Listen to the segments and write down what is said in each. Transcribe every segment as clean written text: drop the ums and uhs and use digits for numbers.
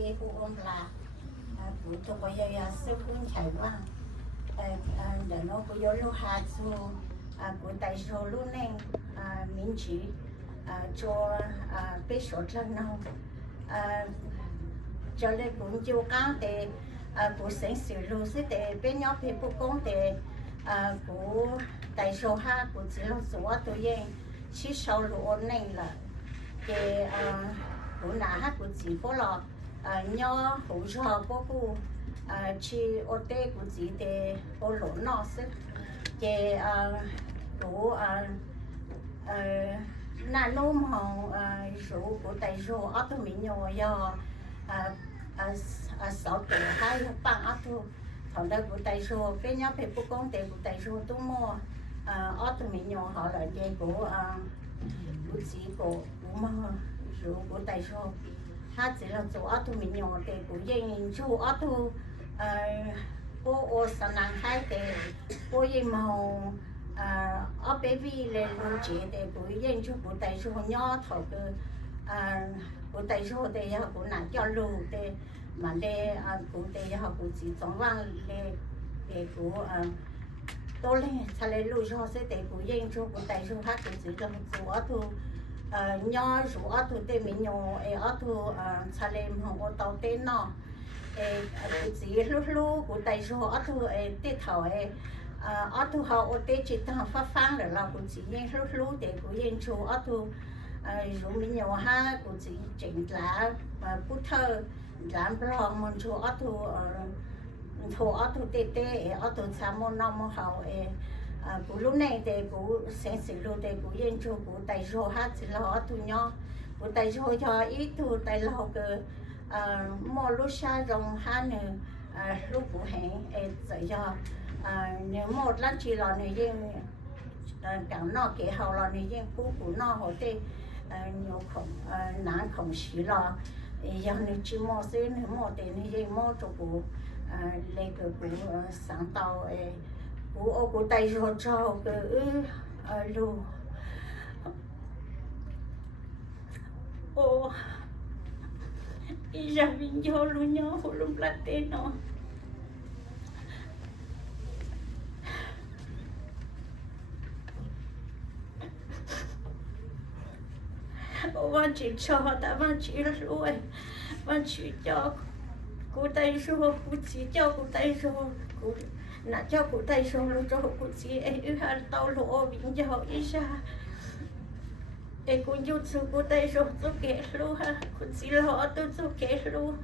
tê phụ ông là cụ tôi có giờ sức cũng chạy qua để nó có giờ lúc hạt su cụ tại số lúc này mình chỉ cho biết số lần nào cho nên cũng chưa có để cụ sinh sự luôn sẽ để bên nhau thì phụ công để cụ tại số ha cụ chỉ là số tôi yên chỉ sau luôn này là cái cụ nã hát cụ chỉ có là nhớ hỗ trợ của cụ chỉ ở đây cụ chỉ để ở lỗ nó sẽ cái cụ nã nôm hồng số cụ tại số ở tôi mình nhỏ giờ sáu tuổi hai bằng ở tôi thằng đây cụ tại số bên nhau thì phụ công để cụ tại số tôi mua ở tôi mình nhỏ họ là cái cụ chỉ cụ mà rồi cụ tại số hát chỉ là chỗ ở tôi mình nhỏ thì cụ yên chỗ ở tôi cô ở sân năng hai thì cô yên màu ở bên vì là lưu chế thì cụ yên chỗ cụ tại số nhỏ thầu cái cụ tại số thì họ cụ nặng cho lưu thì mà để cụ thì họ cụ chỉ trong vang để cụ tôi lên thay lên lưu cho sẽ để cụ yên chỗ cụ tại số hát cụ chỉ là chỗ ở tôi nhỏ số ở tôi thì mình nhỏ ở tôi thay lên không có tàu tên nó chỉ lúc lúc cụ tại số ở tôi thì thầu ở tôi họ ở đây chỉ thằng phát phang rồi là cụ chỉ yên lúc lúc để cụ yên chỗ ở tôi rồi mình nhỏ ha cụ chỉ chỉnh lá bút thơ làm lòng một chỗ ở tôi thổ ở tôi tê tê ở tôi xa môn năm môn hậu cụ lúc này thì cụ sinh sự luôn thì cụ yên chỗ cụ tại số hát chỉ là ở tôi nhỏ cụ tại số cho ít tôi tại lâu cái mua lúc xa rong hát nữa lúc cụ hẹn dạy cho nếu một lần chỉ là người dân chẳng nó kế hậu là người dân cũ của nó hồi thì nhiều không nản không xí là giờ nếu chỉ mua xí nếu mua thì người dân mua cho cụ lấy cái cụ sáng tạo cụ ở cụ tay rồi cho cái luôn ô giờ mình vô luôn nhớ luôn là tên nó bạn chỉ cho ta bạn chỉ rồi bạn chỉ cho cụ tay số cụ chỉ cho cụ tay số cụ nãy cho cụ tay số luôn cho cụ chỉ ấy hai tàu lúa bình cho ít ra ấy cụ dùng số cụ tay số tôi kể luôn ha cụ chỉ lo tôi kể luôn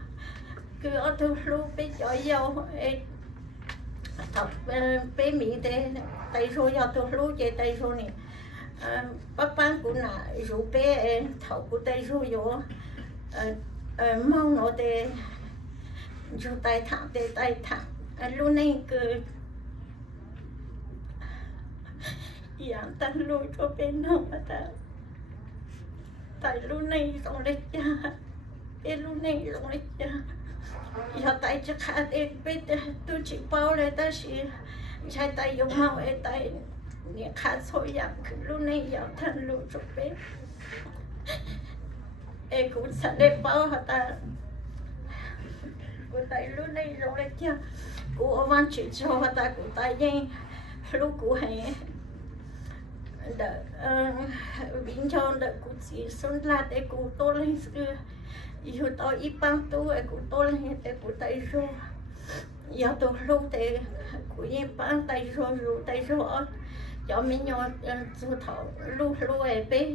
cứ ở tôi luôn bây giờ giàu ấy thập bé mỹ thế tay số giờ tôi luôn chơi tay số này bác bán cũng là rủ bé thầu của tay rồi vô mong nó để rủ tay thẳng lúc này cứ giảm tăng lùi cho bên nào mà ta tại lúc này xong lấy cha bên lúc này xong lấy cha giờ tay chắc khá đến bên tôi chỉ bao lên ta chỉ trái tay dùng màu ấy tayเนี่ยขาดโซยามคือรุ่นในยาวทันรู้จบเป็นกูสันเดเป้าเขาตากูตายรุ่นในโรงเรียนเจ้ากูเอาวันจุดโชว์เขาตากูตายยังลูกกูให้เด็กวิ่งชนเด็กกูจีสุนลาแต่กูโตเลยคืออยู่ต่ออีปังตัวกูโตเลยแต่กูตายโชว์ยาวตัวลูกแต่กูยังปังตายโชว์อยู่ตายโชว์cho mình nhỏ chú thảo lu ấy bé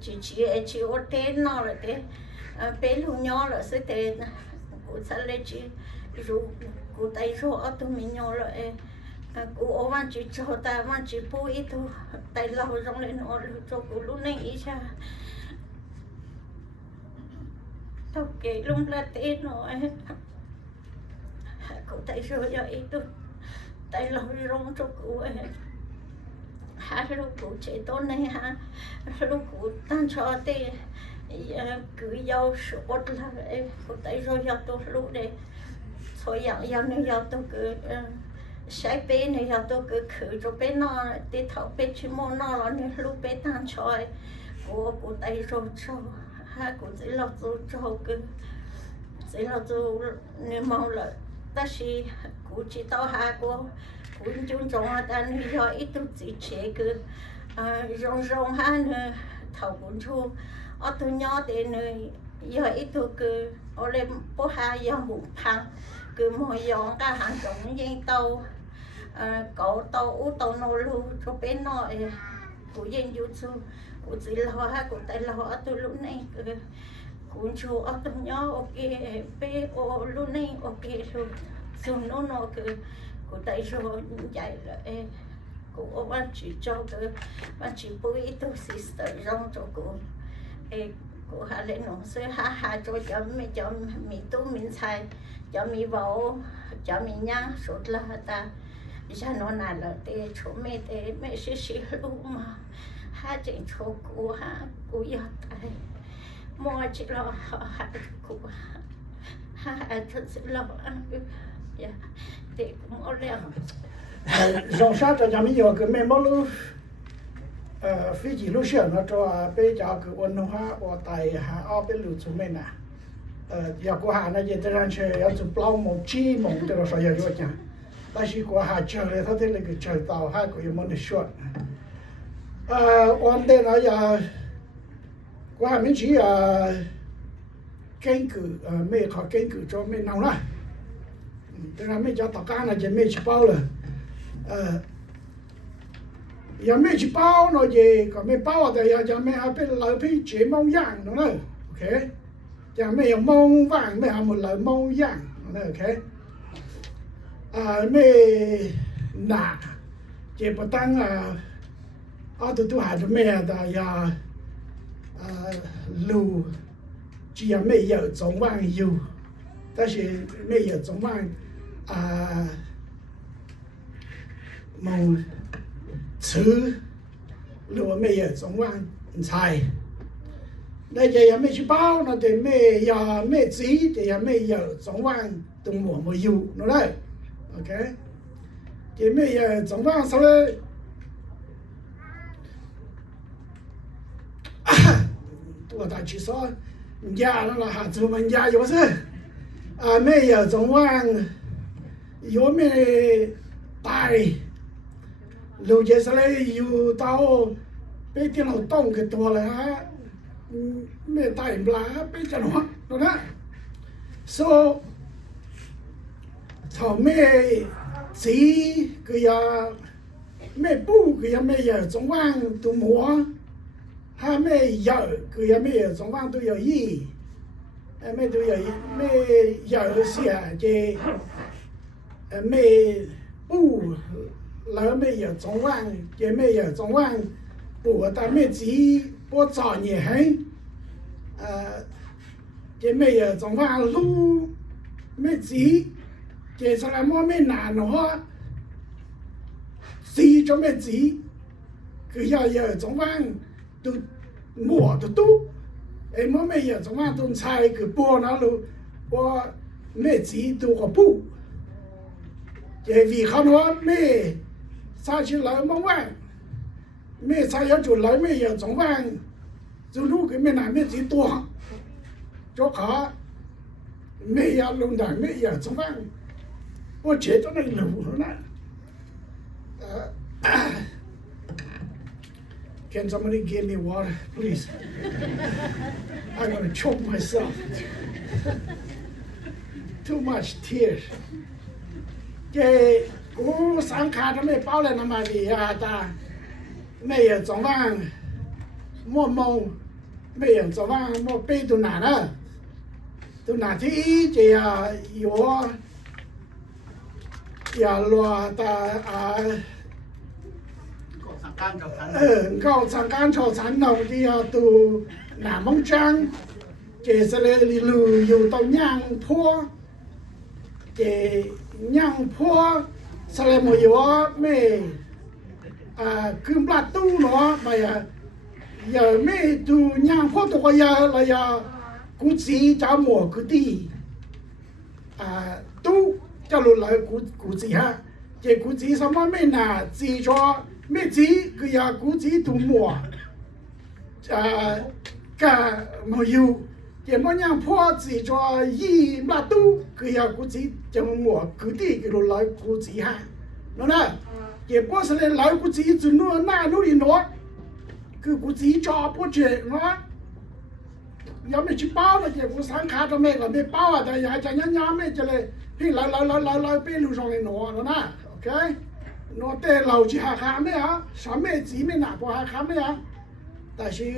chỉ ở trên nó là thế bé lu nhỏ là sẽ thế cụ sẽ lấy chỉ ru cụ tay ru ở tụi mình nhỏ là cụ ở van chỉ cho ta van chỉ bù ít thôi tay lâu trong lên nó cho cụ lu này ít ra tao kể luôn là thế nó cụ tay ru cho ít thôi tay lâu trong cho cụ ấy hát lúc cụ chế tốt này ha lúc cụ tan cho thì cứ giàu sốt là cụ tay rồi giàu tốt lúc đấy thôi giàu này giàu tôi cứ sai bên này giàu tôi cứ khử cho bên nó thì thấu bên chuyên môn nó là nên lúc bên tan cho cụ tay rồi cho ha cụ chỉ là cho cứ chỉ là tôi nếu mong là ta chỉ cụ chỉ tao hai cô cụ chung trong ta nếu do ít tu chỉ chế cứ rong rong hai nữa thầu cũng thu ở tôi nhỏ thì nơi giờ ít tu cứ ở đây bố hai giờ một thằng cứ mỗi giờ cả hàng trống dân tàu cậu tàu u tàu nô lu cho bên nó cụ dân YouTube cụ chỉ lo ha cụ tay lo ở tôi lúc này cụ chú ở tôi nhỏ ok bé ô lúc này ok luôn xong nó cụ tay rồi chạy là cụ bạn chỉ cho cái bạn chỉ bôi tôi sister rong cho cụ cụ hà lên nó sẽ ha cho mình tu mình xài cho mình vào cho mình nhang sốt là ta giờ nó nãy là để chỗ mẹ sẽ luôn mà hai chuyện chỗ cụ cụ giờ tại mua chỉ lo hai cụ hai thật sự lo ăn để cũng ở đây dòng sát cho nhà mình nhiều cái mẹ mất luôn phi chỉ lúc xưa nó cho bây giờ cái ôn hoa ở tại hà ở bên lục chúng mình giờ của hà nó giờ đang chơi ở chỗ plau một chi một cái đó phải giờ nhá但是过下车嘞，他的那个车道还可以没得选。我们那呀，过下面去根据没考根据做没弄啦，当然没叫大家那就没去包了，也没去包那就个没包的呀，就没还被老被节目样懂了 ，OK， 就没有梦忘，没还没老梦样懂了 ，OK。mẹ nà chỉ bắt tăng ở tụi hai đứa mẹ đã ya lù chỉ là mẹ giờ trong vàng yêu,但是mẹ giờ trong vàng mong chữ lù mẹ giờ trong vàng xài, đây giờ mẹ chỉ bao nó thì mẹ chỉ thì mẹ giờ trong vàng tung mùa mùa yêu nó đấy. OK， 姐妹也总放上来，我打去说，人家那了哈，咱们家有事，妹也总放，有妹带，路接上来有到，被电脑动可多了哈，妹带不啦，被电脑，懂吗？So。thọ mẹ chỉ cái mẹ bu cái mẹ giờ trong vang tụ múa ha mẹ giờ cái mẹ giờ trong vang tụ giờ gì mẹ tụ giờ mẹ giờ xia cái mẹ bu là mẹ giờ trong vang cái mẹ giờ trong vang bu ta mẹ chỉ bố trò nhẹ hay cái mẹ giờ trong vang lu mẹ chỉ chỉ là mua mấy nà nó xí cho mấy chỉ cứ giờ trong vang tu mùa tu em mua mấy giờ trong vang tu xài cứ bùa nó luôn bùa mấy chỉ tu có bù chỉ vì không nó mấy sao chỉ lấy mong vang mấy sao giờ chủ lấy mấy giờ trong vang chủ lúc cái mấy nà mấy chỉ tua cho khó mấy giờ luôn đảng mấy giờ trong vang我觉得那个路呢，Can somebody give me water, please? I'm gonna choke myself. Too much tears. Cái cú sáng khá nó mới bao lên nằm vì ta mấy ở trong vang mua mông mấy ở trong vang mua bê tụ nà đó tụ nà thì chỉ yếu ya loa ta cao sang can cho sản nông thì từ nà mông trăng chỉ sẽ lấy lù yêu tàu nhang phua chỉ nhang phua sẽ lấy một yếu mẹ cơm bát tu nó mà giờ mẹ tu nhang phua tu giờ là giờ cú chỉ cho mùa cứ đi tu cho lũ lại cú chỉ ha, chỉ cú chỉ sao mà mấy nà chỉ cho mấy chỉ cái cú chỉ tụ mùa cả mùa yêu chỉ mỗi nhà phô chỉ cho y mà tu cứ ya cú chỉ trong mùa cứ đi cái lối cú chỉ ha nó nè chỉ bố sẽ lên lối cú chỉ chỉ nó na nó đi nó cứ cú chỉ cho bố chuyện nó giờ mình chỉ bao là chỉ cú sáng khá cho mẹ còn mẹ bao à tại giờ chẳng nhá mẹ chỉ là thì lại bên lối trong này nó nè ok nó tên lầu chỉ hạ khám đấy á sáng mẹ chỉ mẹ nạp vào hạ khám đấy á tại vì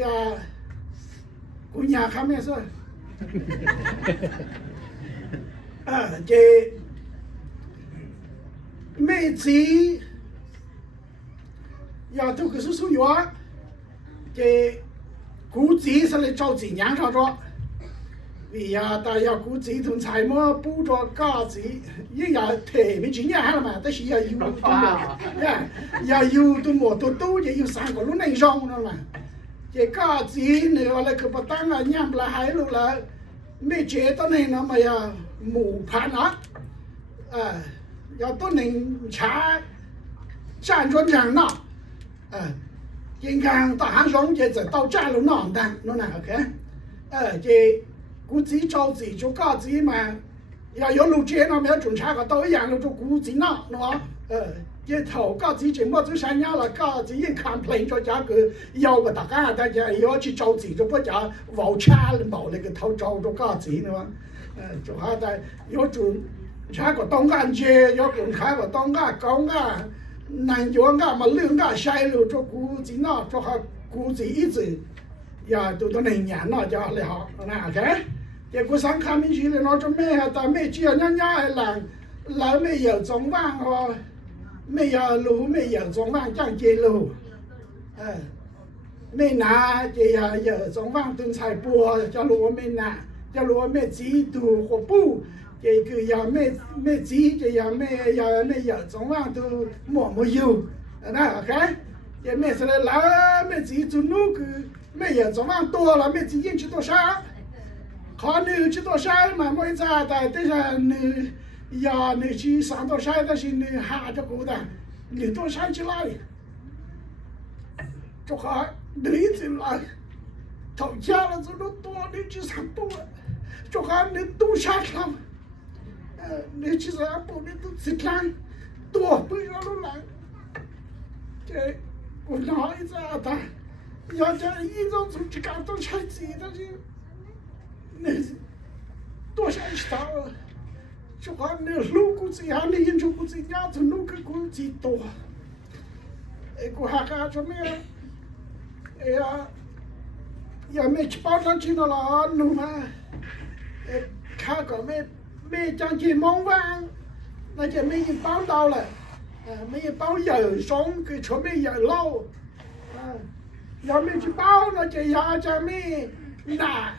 của nhà khám mẹ rồi chị mẹ chỉ giờ tôi cứ số yếu chị cú chỉ sẽ lấy cho chị nhang cho vì tại giờ cú chỉ thường xài mua bù cho cá chỉ nhưng giờ thể mình chỉ nhà là mà,但是要有多么，要有多么多也有三个路能上了嘛。这cá chỉ nữa là cái bắt tăng là nhắm là hai lúc là mấy chế tao này nó mà ya mù phản á, giờ tao này trả trả cho nhang nọ,健康大行上这在到家路那单，那哪 OK？ 这。估计着急就搞急嘛，要有路接那边种茶个都一样，就估计那，喏，这头搞急就么就三年了，搞急一看 plan 就价格要个大家大家要去着急就不叫往茶了毛那个头着就搞急呢嘛，就还在要种茶个东干街，要种茶个东干高啊，南洋啊嘛两个晒路就估计那就还估计一直呀都到年年了就了，那 OK。giờ cô sáng khám mình chỉ là nói cho mẹ ta mẹ chia nhá nhá là mẹ giờ giống vàng ho mẹ giờ lú mẹ giờ giống vàng chẳng chơi lú mẹ nà chị giờ giống vàng từng xài bùa cho lú mẹ nà cho lú mẹ chỉ tu hồ bu chị cứ giờ mẹ chỉ chị giờ mẹ giờ giống vàng tu mua yêu nè ok giờ mẹ sẽ là mẹ chỉ tu nụ cứ mẹ giờ giống vàng to là mẹ chỉ yên chỉ to sao khó nữ chỉ to sai mà mỗi gia tại thế là nữ giờ nữ chỉ sáng to sai đó là nữ hạ cho cô ta nữ to sai chỉ lại cho họ nữ chỉ lại thầu cha là nó to nữ chỉ sáng to cho họ nữ tu sai lắm nữ chỉ sáng to nữ tu xịt lang to bây giờ nó lại thế cô nói ra ta giờ cho ý trong chúng chỉ cảm tôi sai gì đó chứ多少知道，就看那路估计还没研究估计伢子路个估计多，我还干什么呀？也没去报上去了啦，弄嘛，看个没将去忙完，那就没人报到了，没人报有送，给全没有漏，要没去报那就要叫没拿。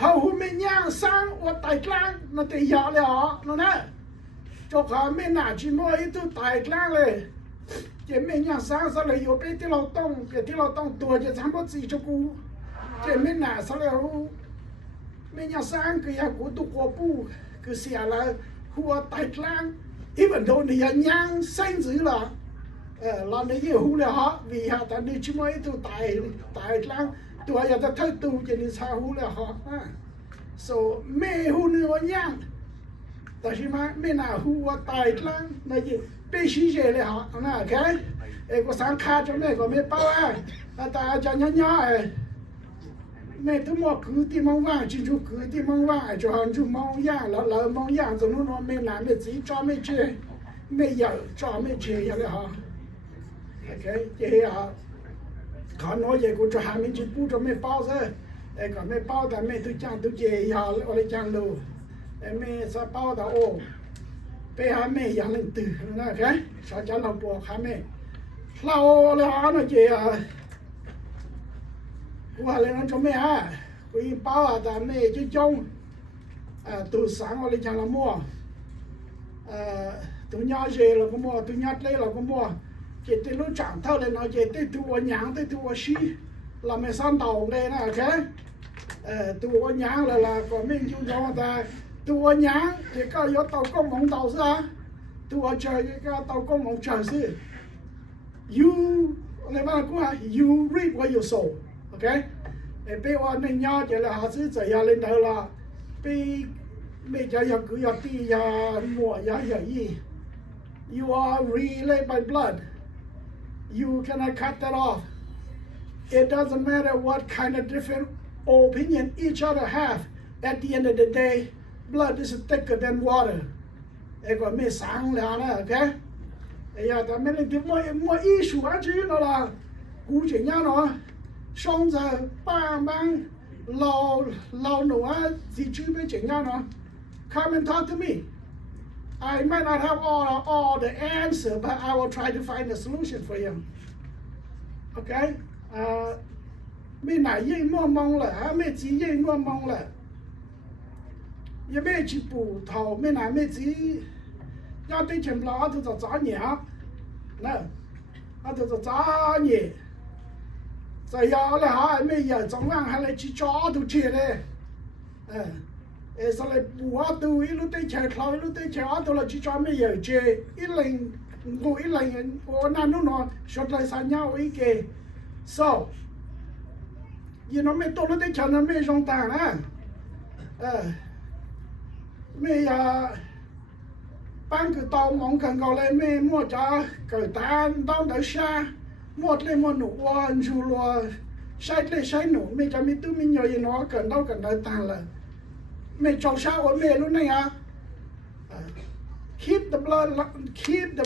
hầu mình nhang sang ở tại clang nó tự giờเลยhọ nó nè cho họ mình nãy chỉ mua ít tu tại clangเลยchỉ mình nhang sang sau này ở bên tiêu lao tông tuổi chỉ tham bất gì cho cô chỉ mình nãy sau này mình nhang sang cái nhà của tu qua bu cái xia là khu ở tại clang even though này nhang xanh dữ là này gì hú là họ vì họ ta đi chỉ mua ít tu tại clangตัวอยากจะทั้งตัวจะนิสาหูเลยฮะ so แม่หูเนื้อยังแต่ใช่ไหมแม่น่าหูว่าตายกลางในที่เป็นชี้เจเลยฮะนะโอเคก็สังขารจะแม่ก็ไม่เป้าแต่อาจารย์ย่าแม่ทั้งหมดคือที่มองว่าจริงๆคือที่มองว่าจะหันจุมองย่างแล้วเรามองย่างตรงนู้นแม่น่าแม่จีจ้าไม่เจไม่อยากจ้าไม่เจอย่างเลยฮะโอเคเจ้าเขาnói vậy cũng cho hai mình chỉ bù cho mấy bao thôi, còn mấy bao thì mấy tôi chẳng tôi chơi giờ ở chẳng đâu, mấy sao bao đó ô, bây giờ mấy giờ lên từ nó cái, sao chẳng làm bộ hai mấy, lâu là nó chơi qua lên nó cho mấy ha, cái bao là mấy chơi chung, từ sáng ở chẳng làm mua, từ nhỏ về là có mua, từ nhỏ lấy là có mua. Chỉ tới lúc chẳng thâu lên nói chỉ tới thua nhang tới thua xí là mình san tàu đây nè cái thua nhang là còn mình chung cho ta thua nhang chỉ có yếu tàu công mong tàu ra thua trời cái tàu công mong trời chứ you này bạn cũng hay you reap what you sow, ok bây giờ nên nhớ chỉ là họ sẽ chạy lên đó là bây giờ giờ cứ giờ đi giờ mùa giờ gì you are related by blood you cannot cut that off it doesn't matter what kind of different opinion each other have at the end of the day blood is thicker than water còn mấy sáng là nè ok giờ ta mới lên cái mỗi issue á chứ nó là cụ thể nhau nó xong giờ ba mang lâu nữa gì chứ mấy chuyện nhau nó come and talk to me I might not have all the answer but I will try to find a solution for you okay mấy nãy gì mua mong là mấy chỉ gì mua mong là giờ mấy chỉ bù thầu mấy nãy mấy chỉ要对钱老都找你啊，那都找你，这要了哈没有，早晚还来去找都去嘞，说来不啊都一路对钱靠一路对钱啊都来去找没有去，一零人我那弄喏，说来三年我一个，so，你那没多了对钱那没用单啊，没呀。ban cứ tàu mong cần gọi lại mê mua cho cởi tan đau đỡ xa một lên một nụ quan dù lo sai nụ mê cho mê tư mê nhờ gì nó cần đau cần đỡ tan là mê trâu sao ở mê lúc này à keep the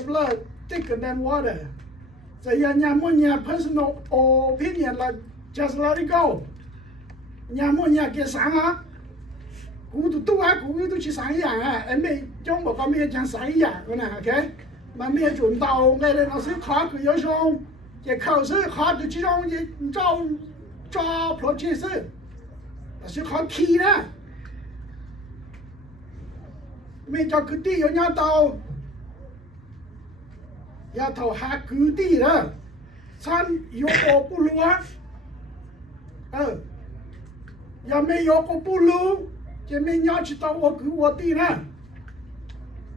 blood thicker than water giờ nhà mua nhà personal opinion là just let it go nhà mua nhà kia sáng á cú tu chỉ sáng dạng à em mày trong một con mày chẳng sáng dạng cái này ok mà mày chuẩn tàu ngay đây nó sẽ khó cứ yếu xong chỉ khẩu sẽ khó được chỉ trong gì cho process nó sẽ khó khi đó mày cho cứ đi ở nhà tàu nhà tàu hạ cứ đi đó san yếu cổ bù lúa nhà mày yếu cổ bù lúa chỉ mình nhớ chỉ tao我弟呢，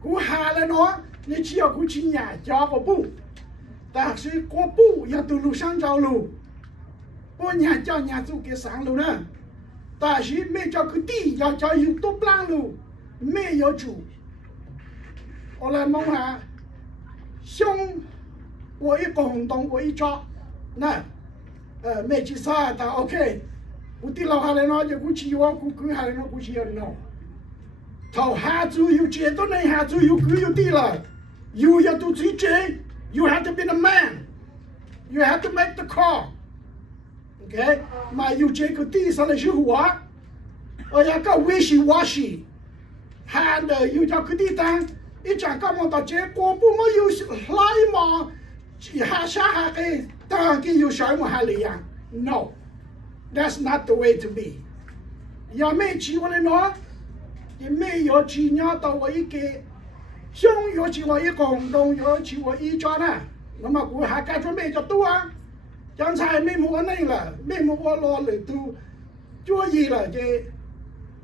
我下来喏，你只要我去nhà cho có bu，但是có bu要走路上走路，我nhà cho nhà住给上路呢，但是没叫个地要叫有多plan路，没有住，我来问下，兄，我一广东我一抓，那，没去啥的 OK。我弟老下来喏，就我去我下来喏，我去要喏。头下注要接到你下注要佢要啲啦，要到自己 ，you have to be the man, you have to make the call, OK？ mà 要接個啲上嚟是話，我要個 wishy-washy， 下的要叫佢啲單，一講咁我到結果不冇要來嘛，下嘅當然要上我下嚟呀 ，no。That's not the way to be. 也没去我的喏，也没有去伢到我一个，想要去我一广东，要去我一家呢，那么我还该准备就多啊，刚才没摸那了，没摸我落来都，注意了这，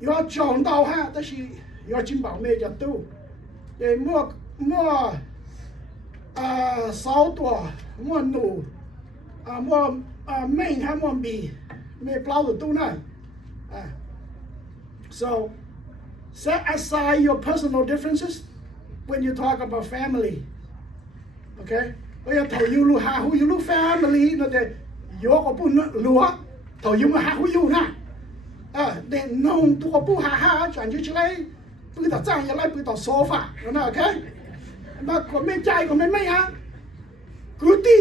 要讲到哈，但是要进保没就多，也莫少多，莫怒，莫没还莫比。ไม่เปล่าตัวนั้น so set aside your personal differences when you talk about family okay ก็อย่าถอยอยู่รู้หาหูอยู่รู้ family นั่นเองยกกับปุ่นรู้ถอยอยู่มาหาหูอยู่นะเด็กน้องตัวปุ่นหาจานอยู่เฉยปืนต่อจ้างอย่าไล่ปืนต่อโซฟานะโอเคมาคนไม่ใจคนไม่ฮะกูตี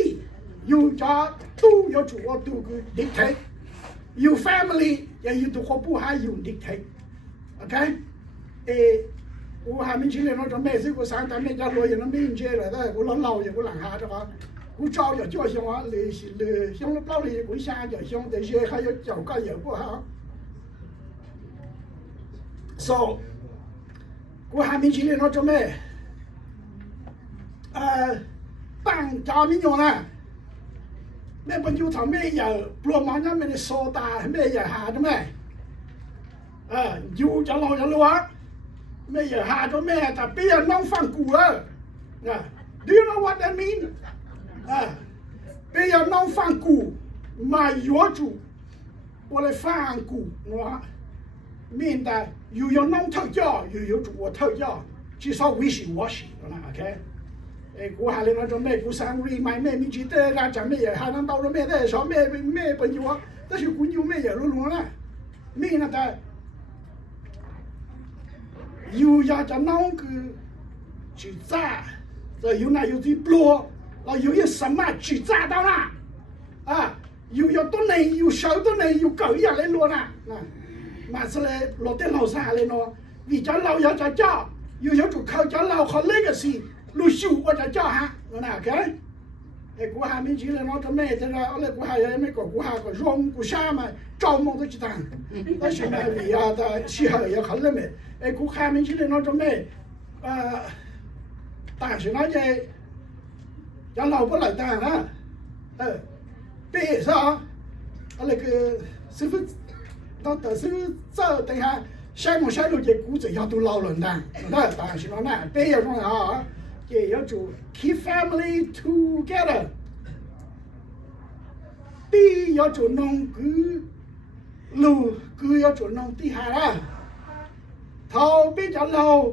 อยู่จะตู้อยู่จู่ว่าตู้คือ dictate you family อย่าอยู่ตัวผู้หาอยู่ dictate โอเคกูหาไม่ชินเลยเราจะไม่ซื้อกูสั่งแต่ไม่จะรวยอย่างนั้นไม่ยินเชื่อเลยแต่กูร้อนเราอย่างกูหลังหาใช่ปะกูเจ้าอย่าจ่อเชียงวะเลยเชียงลูกเล่าเลยกูช่างอย่าเชียงแต่เชื่อเขาอย่าเจ้าก็อย่ากูหา so กูหาไม่ชินเลยเราจะไม่ตั้งจามิโยนะแม่บรรยุทำแม่อย่าปลวกมันยังไม่ได้โซตาแม่อย่าหาด้วยแม่อยู่จะรอจะรัวแม่อย่าหาด้วยแม่แต่เปี้ยน้องฟังกูdo you know what that mean เปี้ยน้องฟังกูมาอยู่จู่我来反骨我，明白又要弄头家，又要做头家，至少维系我是了 ，OK。我还那种美国三五买美米记得那讲美也还能到了美的少美不有，但是我有美也路路了，美那的又要叫弄个去炸，这有那有的blow，然后有些什么去炸到那，啊，又要多内又少多内又狗一样来落那，嘛是来落在楼上来喏，为叫老要叫，又要做靠叫老靠那个是。路修我就叫哈，我那个，我还没去了，我这没得了，我还没个，我还个用个啥嘛，招梦都去当，但是呢，为啊的时候也很了没，我还没去了，我这没，但是那些，让老婆来当啊，别啥，那个师傅，到师傅走等下，下午下路这估计要都老人当，但是那别要说啊。也要做 keep family together。第要做弄个路，个要做弄地下啦。头比较老，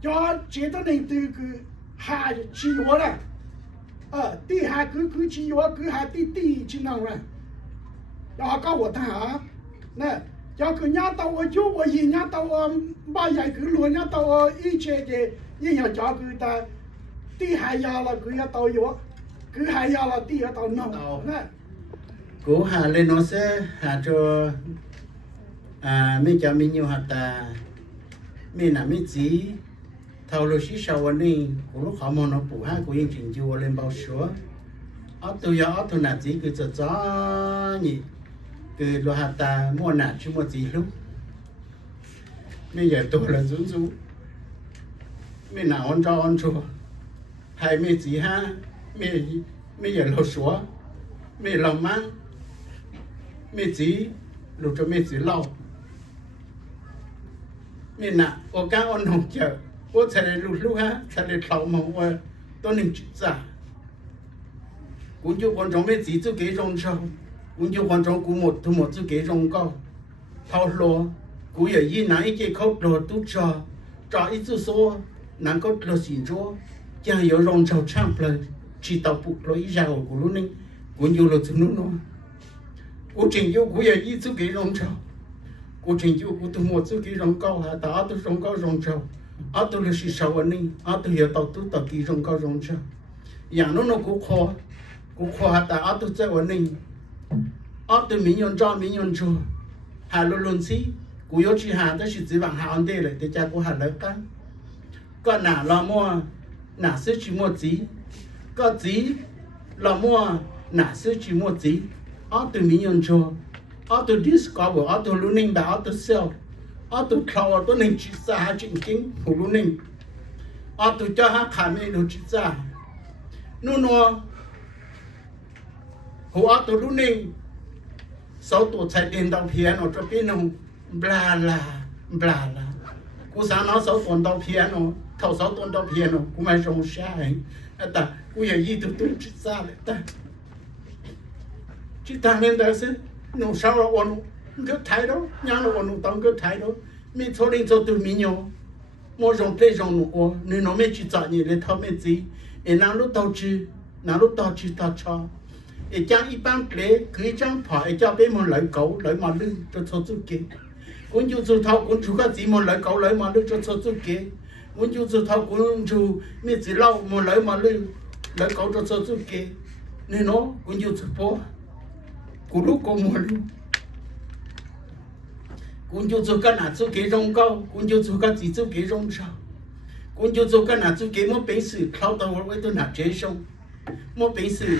要接到你这个下起我了，地下个起我，个下地去弄了，要搞我谈啊，那。要个伢到我就我一伢到我把一个路伢到我一切的，也要叫个的，地还要了，个要到药，个还要了，地要到弄。那，กูหาเลยเนาะเสหาจอไม่จะมีอยู่หาตาไม่น่ะไม่จีเท่าเราชี้ชาวนี่กูรู้ข้อมูลเนาะปู่ฮะกูยังจริงอยู่เลยเบาชัวเอาตัวยาเอาตัวหน้าจีคือจะจ้านี่คือเราหาตามั่วหนาชื่อมั่วจีลูกไม่ใหญ่ตัวละจุ๊ไม่หนาอ่อนจออ่อนชัวให้ไม่จีฮะไม่ใหญ่เราชัวไม่เรามั่งไม่จีลูกจะไม่จีเราไม่หนาโอกาสอ่อนหงเจอว่าใช่ลูกฮะใช่เรามองว่าตัวหนึ่งจุดจ้ากูอยู่คนจงไม่จีจุกเกจงเช่ากูอยู่คนจงกูหมดทั้งหมดจุกเกจงเก้าเท่าโลกูอย่ายีนายเจ้าเขาโดดตุ๊จ่ออีจุโซ่นางก็โดดสินจ้วยังอยู่รงเช่าช่างเพลชีตาปุกโลอีเจ้ากูรู้นึงกูอยู่รถนู้นกูจริงอยู่กูอย่ายีจุกเกจงเช่ากูจริงอยู่กูทั้งหมดจุกเกจงเก้าหาแต่เอาตัวจงเก้าจงเช่าเอาตัวฤาษีชาวนี้เอาตัวอย่าต่อตุ๊ตะกีจงเก้าจงเช่าอย่างนู้นกูขอหาแต่เอาตัวเจ้าวันนี้เอาตัวมียนจ้ามียนชัวหาลุนซีกูยกชีหาแต่สิจีบังหาอันเดียเลยแต่จากกูหาแล้วกันก็หนาละมัวหนาซื้อชิมัวจีก็จีละมัวหนาซื้อชิมัวจีเอาตัวมียนชัวเอาตัวดิสก์เอาตัวลุนิ่งแบบเอาตัวเซลเอาตัวคลาวตัวหนึ่งจิตใจจริงๆหูลุนิ่งเอาตัวเจ้าหาขาไม่รู้จิตใจนู่นหัวตัวรุ่นนึงสาวตัวใช้เดินดาวเพียนอจะเป็นน้องบลาลากูสาวน้องสาวตัวดาวเพียนอเท่าสาวตัวดาวเพียนอกูไม่สงสัยแต่กูอยากยีตัวจิตใจเลยแต่จิตใจนั้นได้สิหนูสาวเราวันก็ไทยแล้วยังเราวันต้องก็ไทยแล้วมีทอลิงตัวตัวมีอยู่มอจงเพลจงหนูนี่น้องไม่จิตใจนี่เลยเท่าไม่จีนางรู้ตัวจีนางรู้ตัวจีตัวชอจ้างอีบ้านเกลือคือจ้างผ่าจ้างเป็นมันไหลเก่าไหลมาลื่นจะทอจุกเกคุณอยู่สุดท้ายคุณชูก็จีมันไหลเก่าไหลมาลื่นจะทอจุกเกคุณอยู่สุดท้ายคุณชูไม่จีเล่ามันไหลมาลื่นไหลเก่าจะทอจุกเกนี่เนาะคุณอยู่สุดพอกูรู้กูมันคุณอยู่สุดกันหนาจุกเกจงเก่าคุณอยู่สุดกันจีจุกเกจงเช้าคุณอยู่สุดกันหนาจุกเกมันเป็นสื่อเข้าตัวไว้ตัวหนาเจชงมันเป็นสื่อ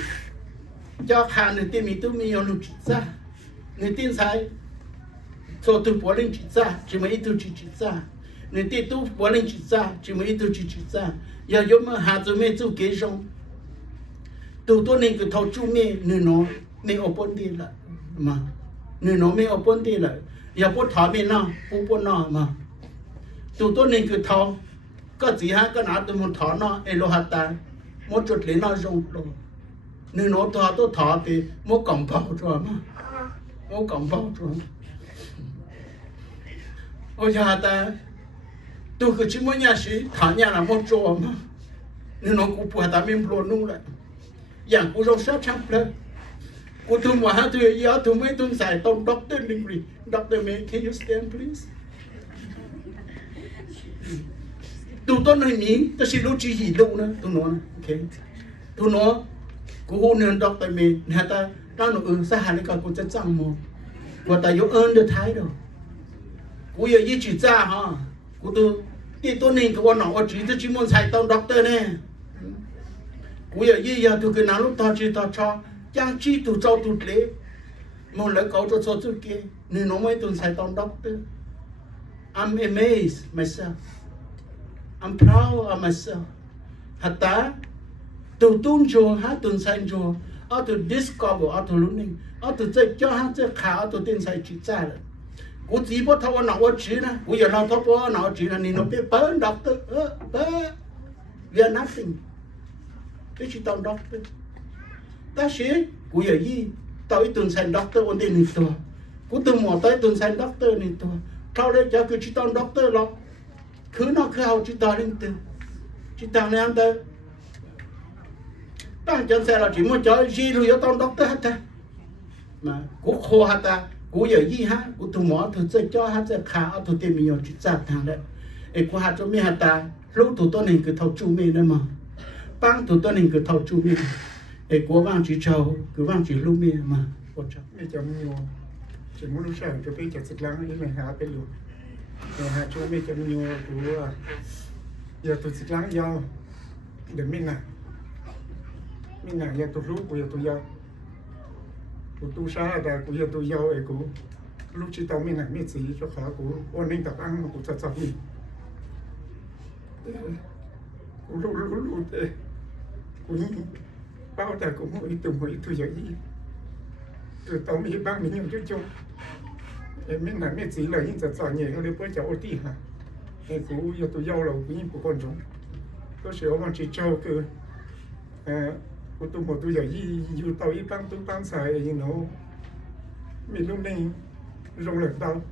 cho khả người tiên mi yêu lục chỉ ra người tiên sai số tu bố linh chỉ ra chỉ mấy tu chỉ ra người tiên tu bố linh chỉ ra chỉ mấy tu chỉ ra giờ giống mà hà rồi mấy tu kế xong tu tôi nên cứ thâu chu mê người nó mê ở bên đi lại mà người nó mê ở bên đi lại giờ bố thọ mê nó bố nó mà tu tôi nên cứ thâu có gì ha có nào tu muốn thọ nó elo hạt ta muốn chuột lấy nó rong rồi nên nó thọ thì mua cổng bao rồi mà mua cổng bao rồi ôi giờ ta tôi cứ chỉ muốn nhà sĩ thả nhà là một chỗ mà nên nó cũng phải ta mình luôn luôn lạiอย่างกูต้องชับเลยกูทุ่มว่าตัวเยอะทุ่มไม่ทุ่มใส่ต้องด็อกเตอร์ลิงรีด็อกเตอร์เมย์ can you stand please ตัวต้นไหนนี้แต่สิรู้จีหีดูนะตัวน้นโอเคตัวน้นกูหูเนินด็อกเตอร์เมย์เนี่ยแต่ตั้งหนูสหายกับกูจะจังมั้งว่าแต่ยกเดือดท้ายดอกกูอย่ายี่จีจ้าฮะกูตัวนี้กูว่าหนอว่าจีจะจีมันใส่ต้องด็อกเตอร์เนี่ยกูอย่ายี่ยาตัวกันนั่งลูกตาจีตาชายังจีตัวเจ้าตัวเล็กมันเลยเขาจะชดตัวเก๋นี่น้องไม่ตัวใส่ต้องด็อกเตอร์ I'm amazed myself I'm proud of myself ฮัตตาตัวตุ้นโจฮะตัวใส่โจเอาตัว discover เอาตัวรู้นี่เอาตัวใจเจ้าฮะใจขาเอาตัวตีนใส่จีจ้าเลยกูจีบเท่าว่าหนาวจีนะกูอย่าเราเท่าว่าหนาวจีนะนี่น้องไปเปิดด็อกเตอร์เปิด we are nothing cái chỉ tao doctor ta sẽ cú giờ gì tao ít tuần sang doctor vấn đề này thôi cú từ mùa tới tuần sang doctor này thôi sau đấy cho cứ chỉ tao doctor lo cứ nó cứ học chỉ tao lên từ chỉ tao này ăn tới ta chân xe là chỉ muốn cho gì rồi tao doctor hết ta mà cú khô hết ta cú giờ gì ha cú từ mùa từ chơi cho hết chơi khá từ tiền mình chỉ trả thằng đấy ấy cú hát cho mình hết ta lúc tụi tôi này cứ thâu chú mình đấy mà bang tụi tôi nên cứ thâu chú mi, để cố vang chỉ trâu, cứ vang chỉ lu mi mà, cố chấp. Mấy chồng nhiều, chỉ muốn lúc sáng cho biết chặt xịt lăng, ý mày há bên luôn, mày há cho mấy chồng nhiều của, giờ tụi xịt lăng do, để mình nè giờ tụi lúc của giờ tụi do, của tụi sáng là của giờ tụi do ấy của, lúc chỉ tao mình nè mình chỉ cho khó của, ôn ninh tập ăn của chặt chặt mình, lúc thế cũng bao giờ cũng mỗi từng mỗi thứ gì từ tao mình bang mình nhiều chút chút mình là mình chỉ là những giờ giờ nhẹ nó mới cho oti hả thì cũng giờ tôi giàu là cũng như của con chúng có sự mà chỉ cho cứ của tôi một tôi giờ gì dù tao ít bang tôi bang xài như nó mình lúc này rong lần tao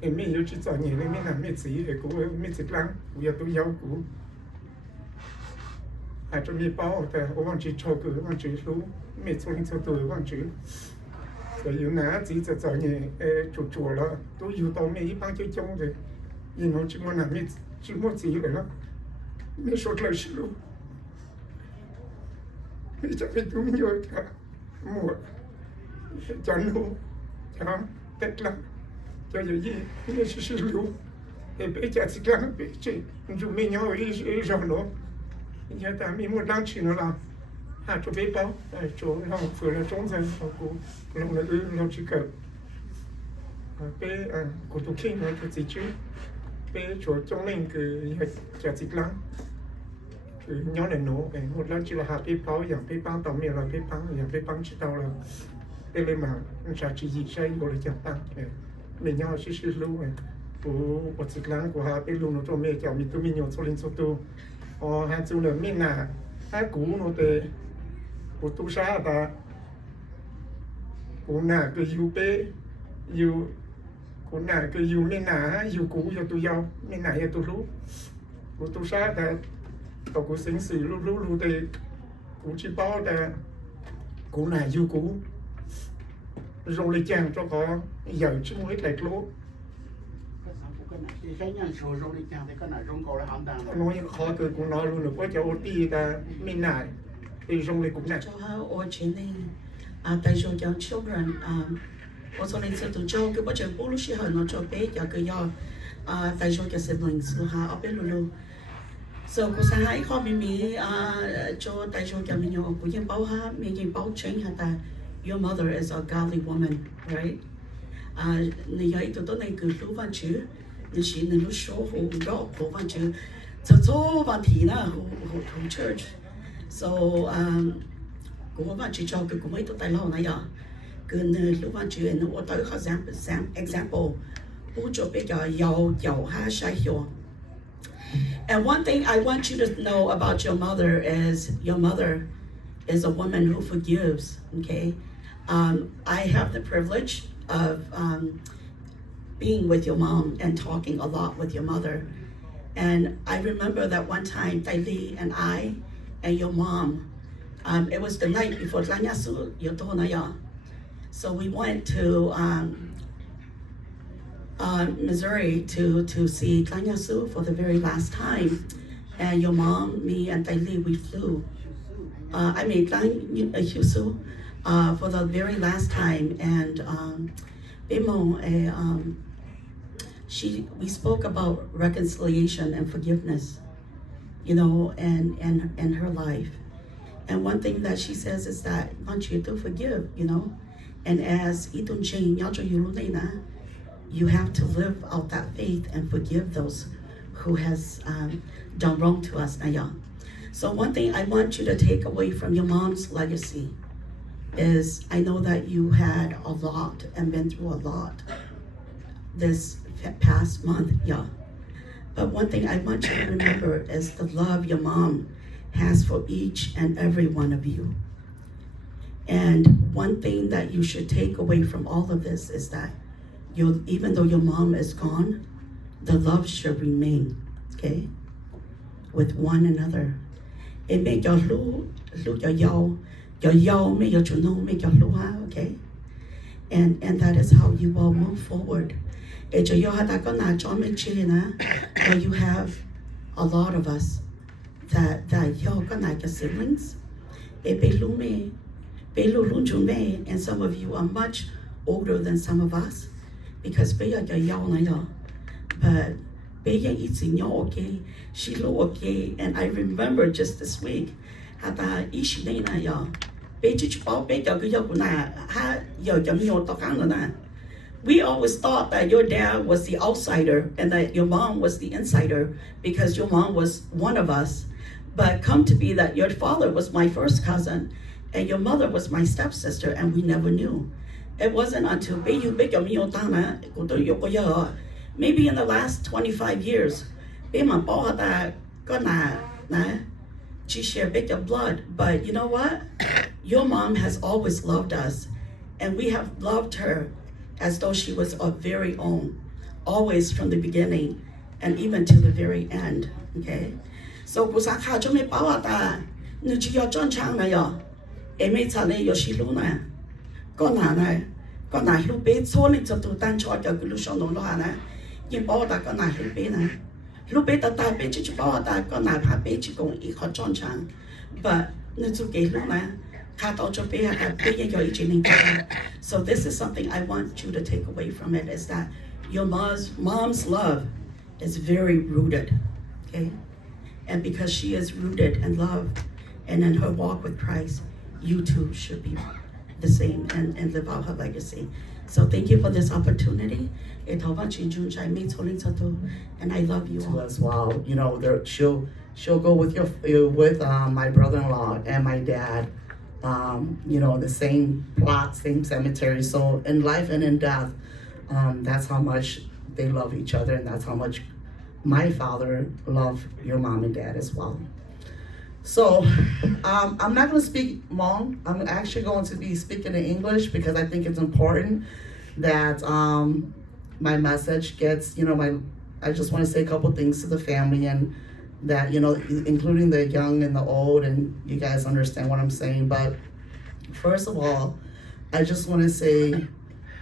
thì mình yêu chỉ giờ nhẹ nên mình là mình chỉ thì cũng mình chỉ lắng giờ tôi giàu cũng cho mi baoแต่วันจีโชกุวันจีรู้มีส่วนที่ตัววันจีแต่อยู่ไหนจีจะจ่ายเงี้ยจู่ๆแล้วตัวอยู่ตรงนี้บ้างจะจงเลยยิ่งเราจีมันน่ะมีจีมันจีเลยนะมีสุดเลยสิลูกมีจะไปดูมีเยอะค่ะหมดจันลูจ้าเต็ดละจะอย่างนี้มีสิลูกเฮ้ยไปจัดสิกันไปจีจูมีเยอะอีจอนเนาะgiờ ta mình muốn đăng chuyện là cho bé bao chỗ lòng phở là trống dân và cụ lòng là lòng chỉ cần bé cụ tụ kinh là cái gì chứ bé chỗ trong lên cái chả dịch lắm cái nhóm này nổ một lần chỉ là bé bao tàu miệng là bé bao chỉ tàu là bé lên mà chả chỉ gì sai gọi là chả tăng mình nhau xí luôn này của dịch lắm của bé luôn nó cho mẹ chào mình tụi mình nhiều số linh số tu hai chú nữa mình là hai cú nó để của tu sa ta của nà cái yêu bé yêu của nà cái yêu mình là yêu cú yêu tu yêu mình là yêu tu lú của tu sa ta tàu của sinh sử lú để của chỉ bao ta của nà yêu cú rồi lấy chàng cho có giờ chứ muốn hết lại lú nói khó từ cũng nói luôn được có cho OT ta mình này thì trong này cũng này cho ở trên này tại sao cho children ở trong này sẽ tụi cho cái bắt chuyện bố lúc xưa nó cho bé cho cái do tại sao cho siblings luôn ha ở bên luôn so cô sáng hãy khó mình cho tại sao cho mình nhiều cũng như bảo ha mình như bảo chuyện ha ta your mother is a godly woman right người ấy tụi tôi này cứ lưu văn chữ nên chỉ nên lúc số hồ đó hồ văn chữ cho văn thì na hồ church so cũng văn chữ cho cái cũng mấy tụi tay lâu này à cứ lúc văn chữ nó ở tới khó example bố cho bây giờ giàu ha sai hiểu. And one thing I want you to know about your mother is your mother is a woman who forgives, okay? I have the privilege of being with your mom and talking a lot with your mother. And I remember that one time, Tai Li and I and your mom, it was the night before Tlanyasu, Yotonaya. So we went to Missouri to see Tlanyasu for the very last time. And your mom, me, and Tai Li, we flew. Tlanyasu for the very last time. And we spoke about reconciliation and forgiveness, you know, and her life. And one thing that she says is that I want you to forgive, you know. And as ntxhoo, you have to live out that faith and forgive those who has done wrong to us. So one thing I want you to take away from your mom's legacy is I know that you had a lot and been through a lot this past month, yeah. But one thing I want you to remember is the love your mom has for each and every one of you. And one thing that you should take away from all of this is that even though your mom is gone, the love should remain, okay, with one another. It make your make your make your okay? And that is how you will move forward. But you have a lot of us that your siblings. And some of you are much older than some of us because but she okay. And I remember just this week we always thought that your dad was the outsider and that your mom was the insider because your mom was one of us. But come to be that your father was my first cousin and your mother was my stepsister, and we never knew. It wasn't until maybe in the last 25 years, she shared bigger blood. But you know what? Your mom has always loved us, and we have loved her as though she was our very own, always from the beginning and even to the very end. Okay? So so this is something I want you to take away from it, is that your mom's love is very rooted, okay? And because she is rooted in love and in her walk with Christ, you too should be the same and live out her legacy. So thank you for this opportunity. And I love you all as well. You know, she'll go with my brother-in-law and my dad. You know, the same plot, same cemetery. So in life and in death, that's how much they love each other, and that's how much my father loved your mom and dad as well. So I'm not going to speak Hmong. I'm actually going to be speaking in English because I think it's important that my message gets, you know, I just want to say a couple things to the family, and that, you know, including the young and the old, and you guys understand what I'm saying. But first of all, I just want to say,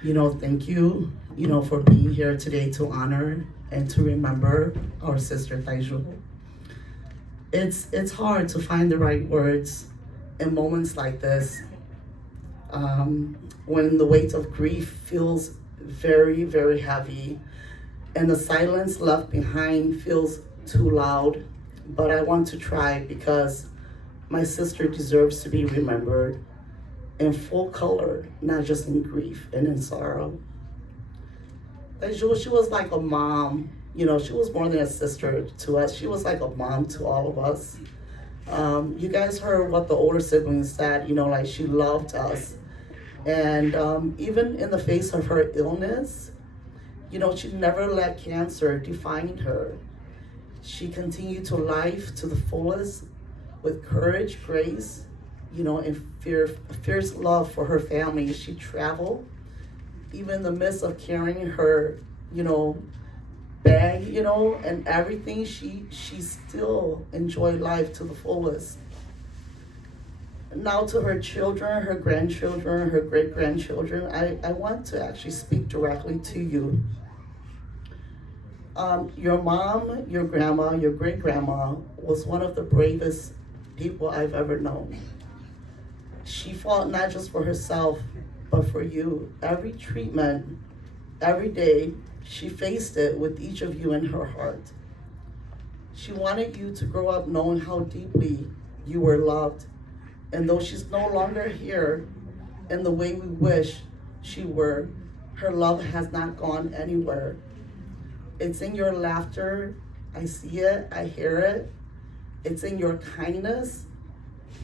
you know, thank you, you know, for being here today to honor and to remember our sister ntxhoo. It's hard to find the right words in moments like this, when the weight of grief feels very, very heavy and the silence left behind feels too loud. But I want to try because my sister deserves to be remembered in full color, not just in grief and in sorrow. ntxhoo, she was like a mom. You know, she was more than a sister to us. She was like a mom to all of us. You guys heard what the older siblings said, you know, like she loved us. And even in the face of her illness, you know, she never let cancer define her. She continued to life to the fullest with courage, grace, and fierce love for her family. She traveled, even in the midst of carrying her, bag, and everything. She still enjoyed life to the fullest. Now to her children, her grandchildren, her great-grandchildren, I want to actually speak directly to you. Your mom, your grandma, your great-grandma was one of the bravest people I've ever known. She fought not just for herself, but for you. Every treatment, every day, she faced it with each of you in her heart. She wanted you to grow up knowing how deeply you were loved. And though she's no longer here in the way we wish she were, her love has not gone anywhere. It's in your laughter. I see it, I hear it. It's in your kindness.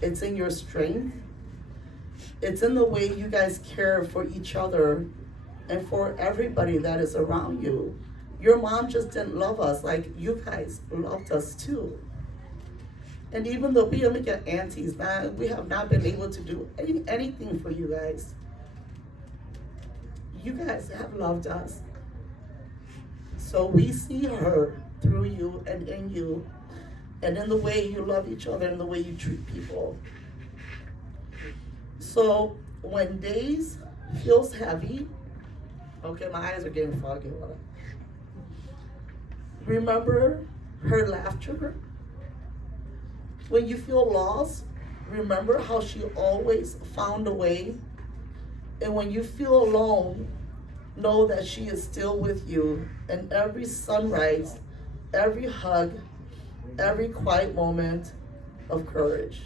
It's in your strength. It's in the way you guys care for each other and for everybody that is around you. Your mom just didn't love us like you guys loved us too. And even though we are aunties, we have not been able to do anything for you guys. You guys have loved us. So we see her through you and in you, and in the way you love each other and the way you treat people. So when days feels heavy, okay, my eyes are getting foggy. Remember her laughter. When you feel lost, remember how she always found a way. And when you feel alone, know that she is still with you. And every sunrise, every hug, every quiet moment of courage.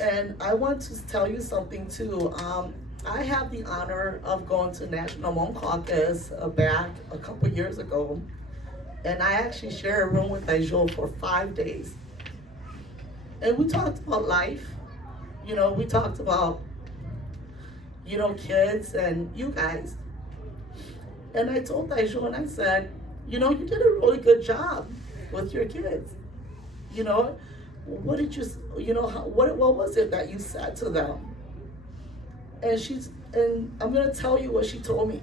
And I want to tell you something too. I have the honor of going to National Hmong Caucus back a couple years ago. And I actually shared a room with ntxhoo for 5 days. And we talked about life. We talked about, kids and you guys. And I told ntxhoo and I said, you did a really good job with your kids. What did you, what was it that you said to them? And I'm gonna tell you what she told me.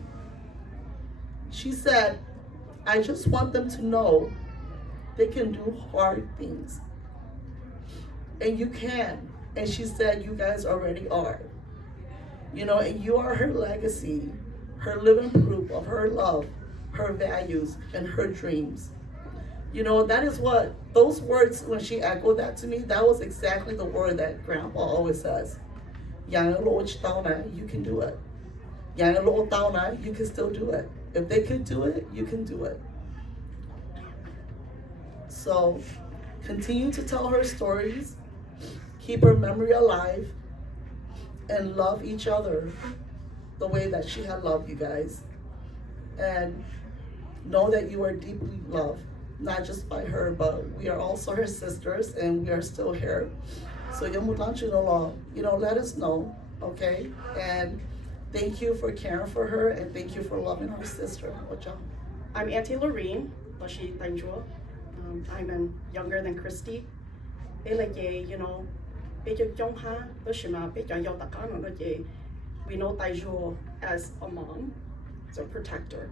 She said, I just want them to know they can do hard things. And you can. And she said, you guys already are. And you are her legacy, her living proof of her love, her values, and her dreams. That is what, those words, when she echoed that to me, that was exactly the word that Grandpa always says. You can do it. You can still do it. If they could do it, you can do it. So continue to tell her stories, keep her memory alive, and love each other the way that she had loved you guys. And know that you are deeply loved, not just by her, but we are also her sisters, and we are still here. So let us know, okay? And thank you for caring for her, and thank you for loving our sister. I'm Auntie Lorene, Bashi ntxhoo. I'm younger than Christy. We know ntxhoo as a mom, as a protector.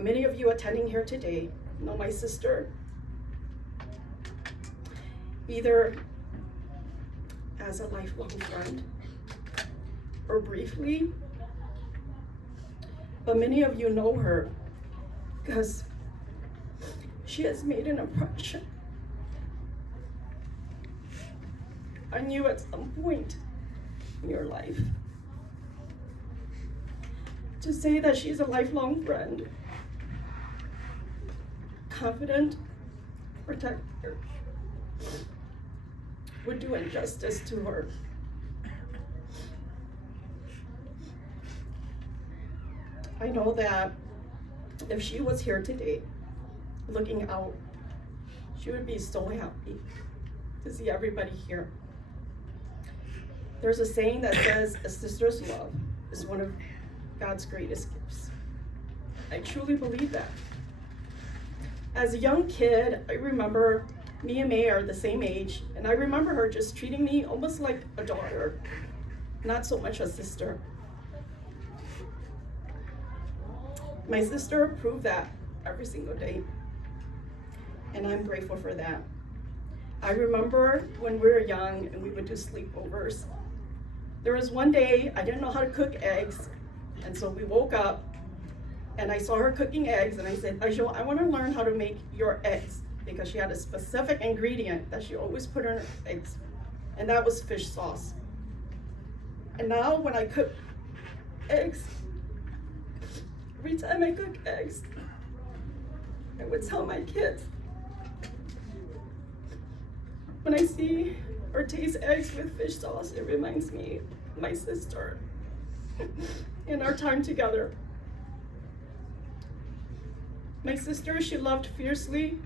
Many of you attending here today know my sister, either as a lifelong friend or briefly, but many of you know her because she has made an impression on you at some point in your life. To say that she's a lifelong friend, confident protector, would do injustice to her. I know that if she was here today, looking out, she would be so happy to see everybody here. There's a saying that says, a sister's love is one of God's greatest gifts. I truly believe that. As a young kid, I remember Me and May are the same age, and I remember her just treating me almost like a daughter, not so much a sister. My sister proved that every single day, and I'm grateful for that. I remember when we were young and we would do sleepovers. There was one day I didn't know how to cook eggs, and so we woke up and I saw her cooking eggs, and I said, ntxhoo, I want to learn how to make your eggs, because she had a specific ingredient that she always put in her eggs, and that was fish sauce. And now when I cook eggs, every time I cook eggs, I would tell my kids, when I see or taste eggs with fish sauce, it reminds me of my sister and our time together. My sister, she loved fiercely.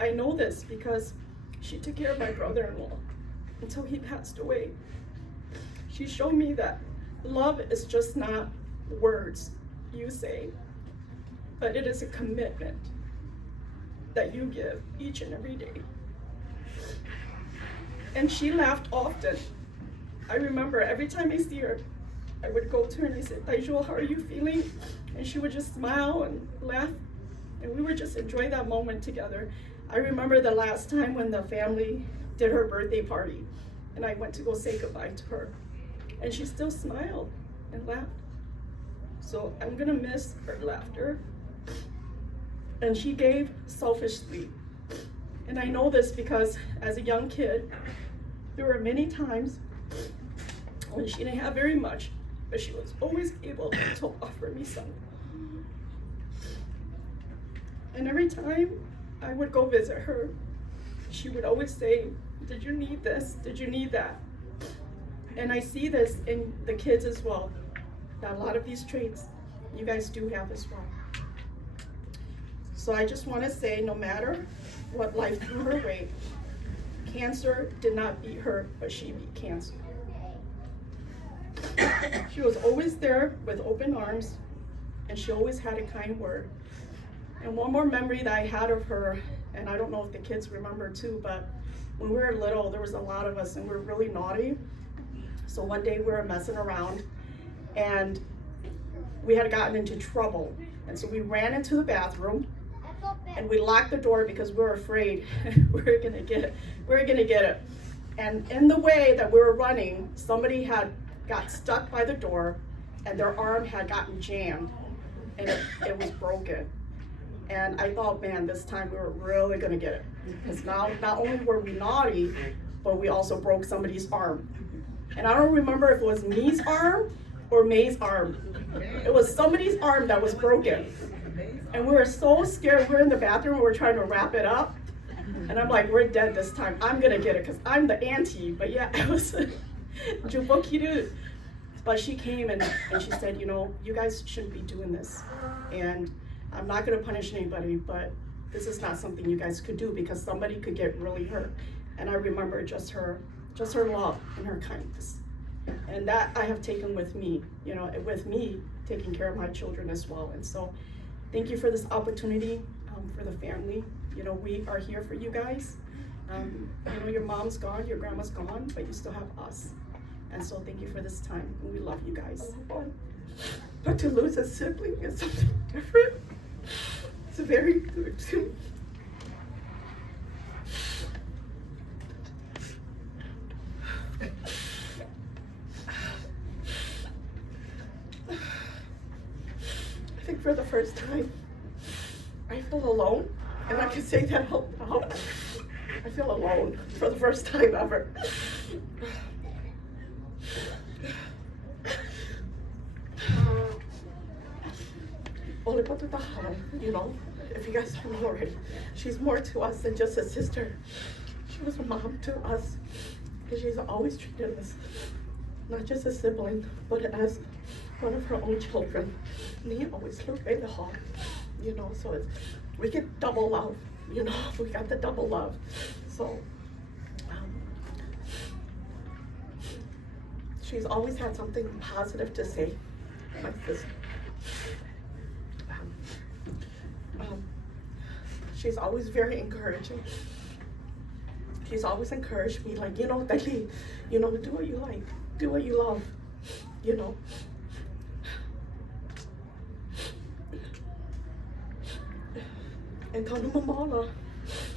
I know this because she took care of my brother-in-law until he passed away. She showed me that love is just not words you say, but it is a commitment that you give each and every day. And she laughed often. I remember every time I see her, I would go to her and I said, ntxhoo, how are you feeling? And she would just smile and laugh, and we would just enjoy that moment together. I remember the last time when the family did her birthday party, and I went to go say goodbye to her, and she still smiled and laughed. So I'm gonna miss her laughter. And she gave selfishly. And I know this because as a young kid, there were many times when she didn't have very much, but she was always able to offer me some. And every time I would go visit her, she would always say, did you need this? Did you need that? And I see this in the kids as well, that a lot of these traits you guys do have as well. So I just want to say, no matter what life threw her way, cancer did not beat her, but she beat cancer. She was always there with open arms, and she always had a kind word. And one more memory that I had of her, and I don't know if the kids remember too, but when we were little, there was a lot of us and we were really naughty. So one day we were messing around and we had gotten into trouble. And so we ran into the bathroom and we locked the door because we were afraid we were gonna get it. And in the way that we were running, somebody had got stuck by the door and their arm had gotten jammed and it was broken. And I thought, man, this time we were really gonna get it. Because now, not only were we naughty, but we also broke somebody's arm. And I don't remember if it was me's arm or May's arm. It was somebody's arm that was broken. And we were so scared. We were in the bathroom, we were trying to wrap it up. And I'm like, we're dead this time. I'm gonna get it, because I'm the auntie. But yeah, it was jubokiru. But she came and she said, you know, you guys shouldn't be doing this. And I'm not gonna punish anybody, but this is not something you guys could do because somebody could get really hurt. And I remember just her love and her kindness. And that I have taken with me, you know, with me taking care of my children as well. And so thank you for this opportunity, for the family. You know, we are here for you guys. You know, your mom's gone, your grandma's gone, but you still have us. And so thank you for this time, and we love you guys. But to lose a sibling is something different. It's very good too. I think for the first time, I feel alone, and I can say that out loud. I feel alone for the first time ever. Only put the you know, if you guys don't know already, she's more to us than just a sister. She was a mom to us, and she's always treated us not just a sibling, but as one of her own children. Me always look in the hall, you know, so we get double love, you know, we got the double love. So she's always had something positive to say, my sister. She's always very encouraging. he's always encouraged me, like, you know, Dali, you know, do what you like, do what you love, you know. And Tanu Mamala,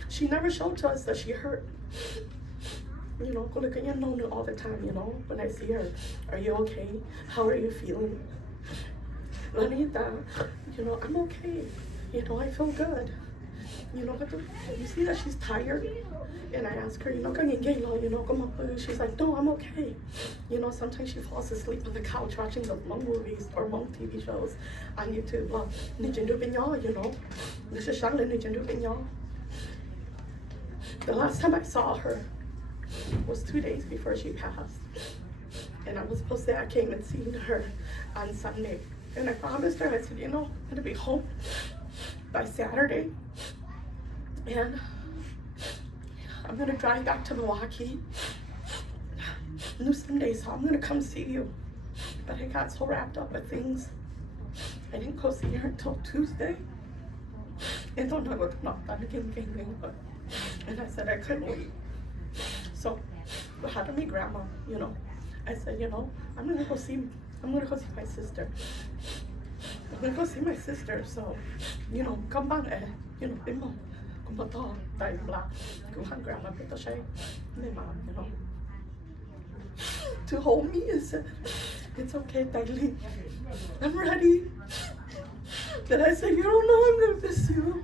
she never showed to us that she hurt. You know, go look at your nonu all the time, you know, when I see her. Are you okay? How are you feeling? Lanita, you know, I'm okay. You know, I feel good. You know, but you see that she's tired? And I ask her, you know, she's like, no, I'm okay. You know, sometimes she falls asleep on the couch watching the Hmong movies or Hmong TV shows on YouTube. You know, the last time I saw her was 2 days before she passed. And I was supposed to say I came and seen her on Sunday. And I promised her, I said, you know, I'm gonna be home by Saturday. And I'm gonna drive back to Milwaukee New Sunday, so I'm gonna come see you. But I got so wrapped up with things, I didn't go see her until Tuesday. And don't know what not done again, but and I said I couldn't wait. So I had to meet grandma, you know. I said, you know, I'm gonna go see my sister. I'm gonna go see my sister, so, you know, come back, you know, bimbo. Grandma put the shade in my mom, you know, to hold me and said, it's okay, Dali, I'm ready. Then I said, you don't know I'm gonna miss you.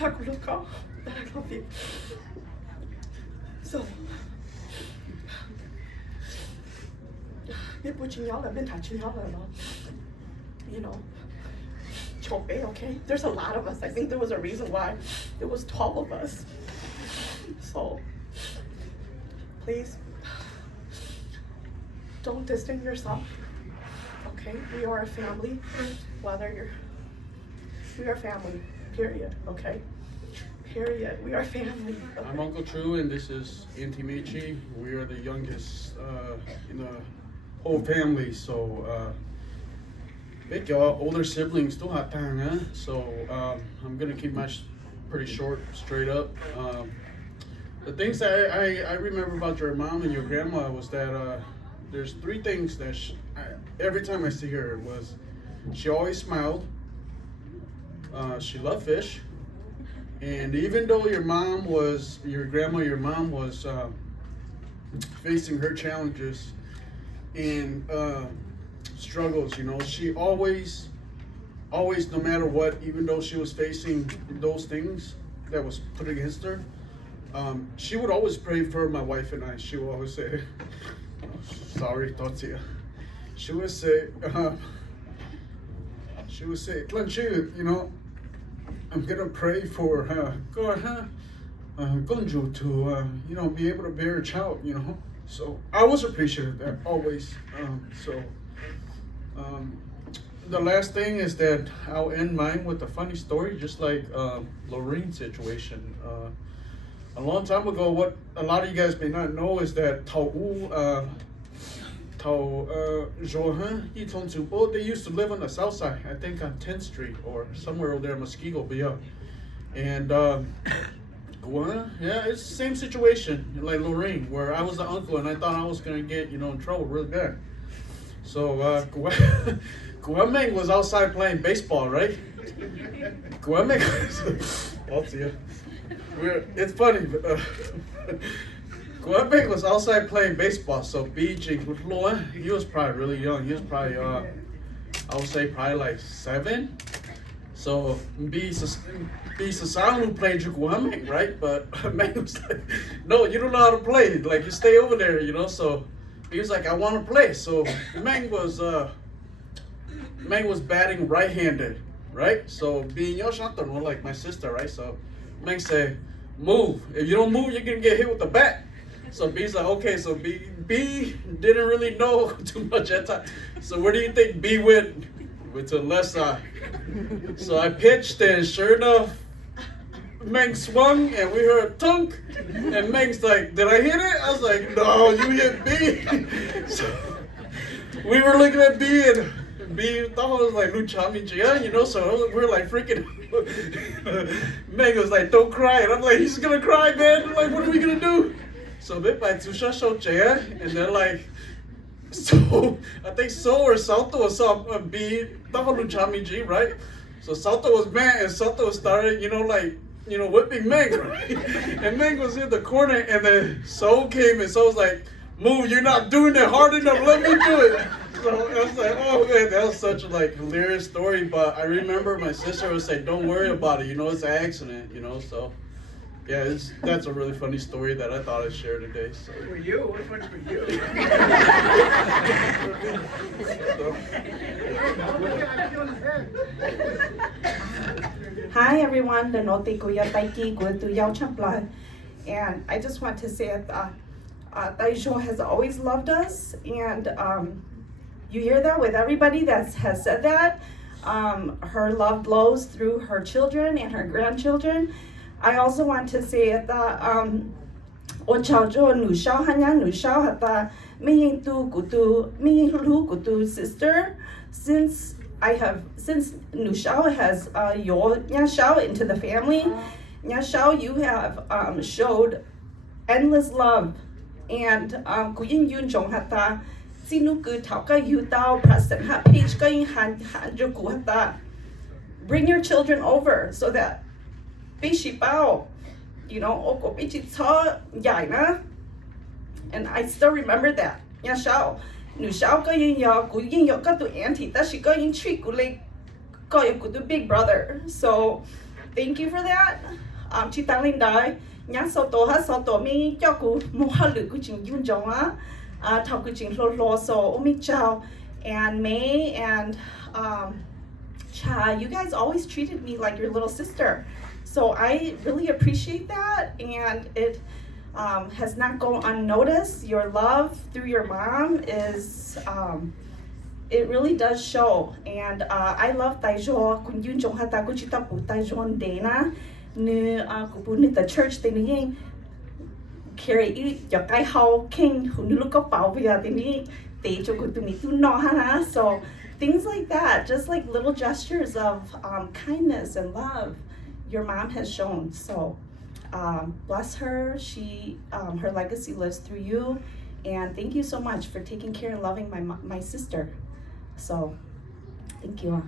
I could look off, and I love you. So, you know, okay? There's a lot of us. I think there was a reason why there was 12 of us. So, please, don't distance yourself, okay? We are a family, we are family, period, okay? Period, we are family. Okay? I'm Uncle True, and this is ntxhoo. We are the youngest in the whole family, so big y'all older siblings still hot time, huh? So I'm gonna keep my pretty short, straight up. The things that I remember about your mom and your grandma was that there's 3 things that every time I see her was she always smiled, she loved fish, and even though your mom was facing her challenges and struggles, you know, she always, no matter what, even though she was facing those things that was put against her, she would always pray for my wife and I. She would always say, sorry, Totia. She would say, ntxhoo, you know, I'm gonna pray for Gonju to, you know, be able to bear a child, you know. So I was appreciative of that, always. The last thing is that I'll end mine with a funny story, just like Lorraine's situation. A long time ago, what a lot of you guys may not know is that they used to live on the south side, I think on 10th Street or somewhere over there in Muskego, but yeah. And yeah, it's the same situation like Lorraine, where I was the uncle and I thought I was gonna get, you know, in trouble really bad. So Guameng was outside playing baseball, right? Guameng, I'll see you. It's funny, but Guameng was outside playing baseball. So BG, he was probably really young. He was probably, I would say probably like 7. So Sasamu played Guameng, right? But Meng was like, no, you don't know how to play. Like, you stay over there, you know. So he was like, I want to play. So Meng was batting right-handed, right? So being Yoshantan, like my sister, right? So Meng said, move. If you don't move, you're gonna get hit with the bat. So B's like, okay. So B didn't really know too much at that time. So where do you think B went? Went to the left side. So I pitched, and sure enough, Meng swung, and we heard tunk. And Meng's like, did I hit it? I was like, no, you hit B. So we were looking at B, and B thought it was like Luchami Jia, you know, so we're like freaking. Meg was like, don't cry. And I'm like, he's gonna cry, man. I'm like, what are we gonna do? So they by Zusha Show Jia, and then like, so I think So or Salto saw B thought Luchami Ji, right? So Salto was mad, and Salto started, whipping Meg, right? And Meg was in the corner, and then So came, and So was like, move, you're not doing it hard enough, let me do it. So I was like, oh man, that was such a hilarious story, but I remember my sister was like, don't worry about it, it's an accident, so. Yeah, that's a really funny story that I thought I'd share today. So. For you, which one's for you? Hi everyone, the Note Kuya Taiki Gutu Yao Champla. And I just want to say that Taisho has always loved us, and you hear that with everybody that has said that. Her love flows through her children and her grandchildren. I also want to say that sister, since Nu Shao has yo Nya Shao into the family, Nya Shao, you have showed endless love, and Kuyin Yun Jong Hata Sinuku Tauka Yutao Preston Ha Page Going Han Joku Hata. Bring your children over so that and I still remember that. Nya Shao, Nu Shao going ya, Guyin yo got to auntie, that she going treat Gulek got you to big brother. So thank you for that. Chitalin Dai, Nya Soto has Soto me, Yaku, Mohalu Kuching Yun Jonga, Takuching Lo so Omi Chow and May and Cha, you guys always treated me like your little sister. So I really appreciate that, and it has not gone unnoticed. Your love through your mom is, it really does show. And I love Taijo, kun yun jong hata kuchita pu Taijon Dana, nu kupuni the church tini carry it yakai how king who nu look up via tini Taijo kutumi tu no hana. So things like that, just like little gestures of kindness and love. Your mom has shown, so bless her. She, her legacy lives through you, and thank you so much for taking care and loving my sister. So, thank you.